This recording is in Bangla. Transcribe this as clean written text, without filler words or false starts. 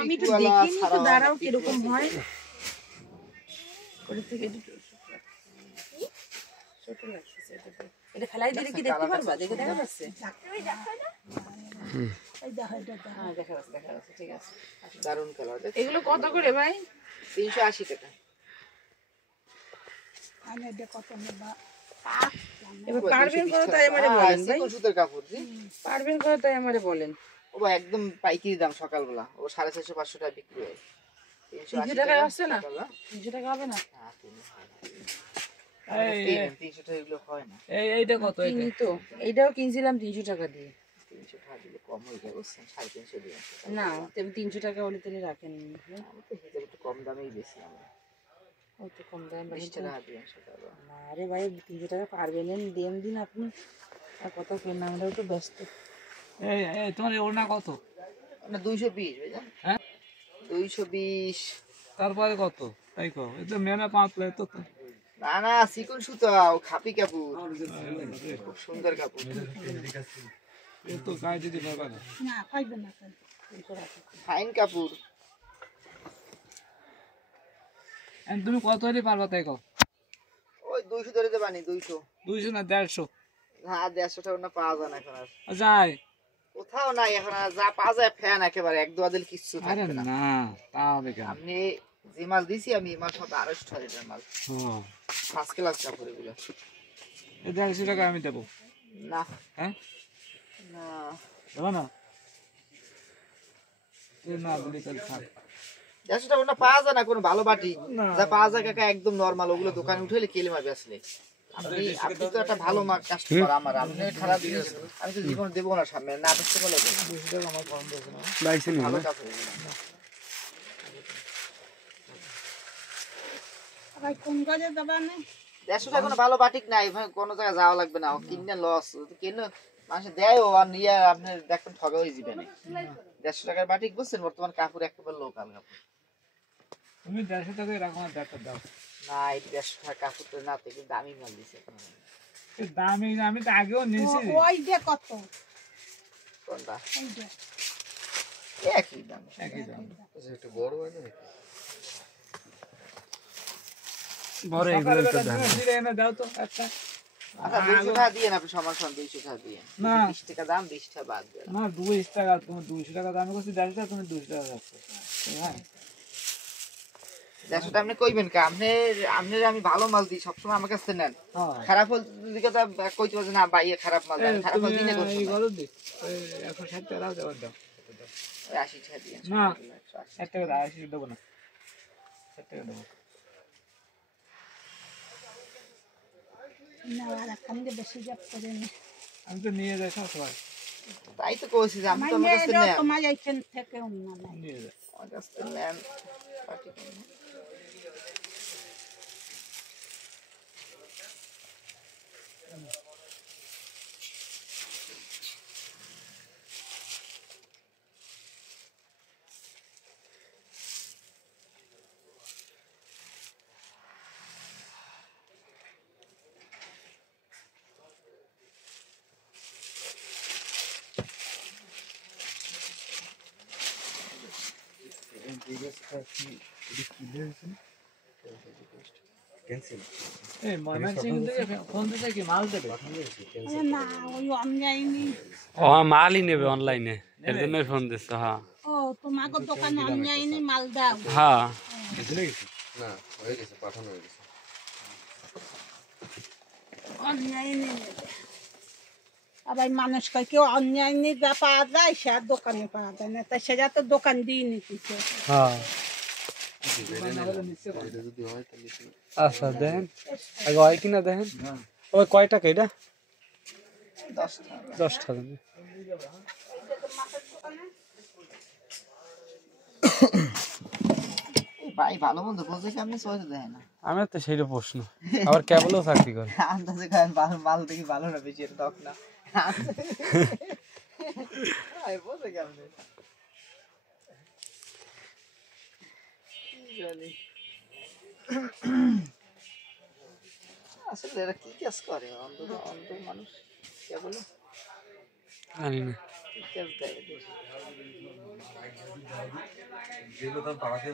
আমি তো দেখিনি তো, দাঁড়াও কিরকম হয় করে থেকে ছোট লাগছে এটা ফেলাই দিলে কি দেখতে পারবা? দেখে দেখা যাচ্ছে? হ্যাঁ দেখা যাচ্ছে ঠিক আছে। দারুণ কালার। এগুলো কত করে ভাই? 380 টাকা। এবার পারবেন কত তাই আমারে বলেন ভাই। কোন সুতার কাপড় জি? পারবেন কত তাই আমারে বলেন। ও ভাই একদম পাইকারি দাম সকালবেলা। ও 450 500 টাকা বিক্রি হয়। 300 টাকা আসছে না? 300 টাকা হবে না? এই 300 টাকা এগুলো হয় না। এইটা কত? কিনি তো এইটাও কিনছিলাম 300 টাকা দিয়ে। 300 টাকা দিলে কম হয়ে যাবে 350 দিয়ে। না তুমি 300 টাকা হলে তাহলে রাখেন। আমি তো হিসাবে একটু কম দামেই বেশি আমরা। ও তো কম দামে 20 টাকা দিয়ে টাকা। না রে ভাই 300 টাকা পারবেন না, দিন আপনি আর কত কেন আমরাও তো ব্যস্ত। এই তোমার ওড়না কত? না 220 ভাইজান। হ্যাঁ 220। তারপরে কত? তাই কো এই তো মেনা পাতলে তো। না না চিকন সুতা ও খাপি কাপড়। খুব সুন্দর কাপড়। এই তো গায়ে দিতে পারবে না। না পাইবেন না। ফাইন কাপড়। এন্ড তুমি কত হলে পারবা তাই কো? ওই 200 ধরে দেবানি 200। 200 না 150? না 150 টাকা না পাওয়া যায় না এখন আর। যায় কোথাও নাই এখন আর, যা পাওয়া যায় ফ্যান একেবারে এক দোয়া দিল কিছু আরে থাকবে না। না তা হবে কেন? আপনি যে মাল দিছি আমি মাল সব 250 টাকার মাল। হ্যাঁ ফার্স্ট ক্লাস কাপড় এগুলো। এই 150 টাকা আমি দেব। না হ্যাঁ না দেব না? তুই না দিলে তাহলে থাক। 150 টাকা না পাওয়া যায় না কোনো ভালো বাটি। না। যা পাওয়া যায় কাকা একদম নরমাল, ওগুলো দোকানে উঠাইলে কেলে মারবে আসলে। আপনি তো একটা ভালো কাস্টমার আমার, আপনি খারাপ জিনিস আমি তো জীবন দেবো না সামনে, না বেচতে বলে 200 টাকা আমার কম দেব না। ভালো কাপড় এগুলো। ভাই কোন কাজে যাবা না? 150 টাকা কোনো ভালো বাটিক নাই ভাই, কোনো জায়গায় যাওয়া লাগবে না, কিনে লস কিনে মানুষ দেয় ও আর নিয়ে আপনি দেখবেন ঠগা হয়ে যাবেন। 150 টাকার বাটিক বুঝছেন, বর্তমান কাপড় একেবারে লোকাল কাপড়। তুমি 150 টাকায় রাখো না, দেখা দাও। না এই 150 টাকা কাপড় তো না, তো কিন্তু দামি মাল দিছে। এই দামি আমি তো আগেও নিয়েছি। ওইটা কত? কোনটা? এইটা একই দাম। একই দাম। একটু বড় হয় না? বড় এগুলো তো দাম। দিলে এনে দাও তো একটা। আচ্ছা 200 টাকা দিয়ে আপনি সমান সমান 200 টাকা দিয়ে। না 20 টাকা দাম 20 টাকা বাদ দেন। না 200 টাকা, তুমি 200 টাকা দাম করছি 150 টাকা, তুমি 200 টাকা রাখছো। হ্যাঁ 150 টাকা আপনি কইবেন কা? আপনি আমি ভালো মাল দিই সবসময় আমার কাছে নেন। হ্যাঁ খারাপ হল দিকে তো কইতে পারছেন না ভাই খারাপ মাল দেন, খারাপ মাল দিনে করছেন। এই করো দি। ওই 160 টাকা দাও দাও। 80 টাকা দিয়ে। না 60 টাকা দাও, 80 দেব না। 60 টাকা দেব। না আর কামকে বেশি জব করে না। আমি তো নিয়ে যাই সব সময়। তাই তো কইছি যে আমি তো আমার কাছে নেন। তোমার এইখান থেকে অন্য নাই। নিয়ে যাই। আমার কাছে নেন। পার্টি করেন। এই ময়মনসিংহ থেকে ফোন দিতে কি মাল দেবে? না ওই অনলাইনে। ও মালই নেবে অনলাইনে, এর জন্যই ফোন দিচ্ছে। হ্যাঁ ও তোমাকে দোকানে অনলাইনে মাল দাও? হ্যাঁ না হয়ে গেছে, পাঠানো হয়ে গেছে। অনলাইনে নেবে। আবার মানুষ কয় কেউ অনলাইনে যা পাওয়া যায় সে আর দোকানে পাওয়া যায় না, তাই সেটা তো দোকান দিয়ে নিতেছে। হ্যাঁ এটা যদি হয় তাহলে কি? আচ্ছা দেখেন আগে হয় কিনা দেখেন। ওই কয় টাকা এটা? 10 টাকা। 10 টাকা। ভাই ভালো মন্দ বোঝে কি আপনি সহজে দেন না? আমার তো সেইটা প্রশ্ন, আবার কেবলও চাকরি করে। আন্দাজে খান ভালো মাল দেখি ভালো না বেশি এটা দক না। আই বোঝে কি আপনি? জানি। আসলে এরা কি কাজ করে? অন্ধ মানুষ কে বলে? জানি না। কি কাজ দেয়? যেগুলো দাম পাঠাতে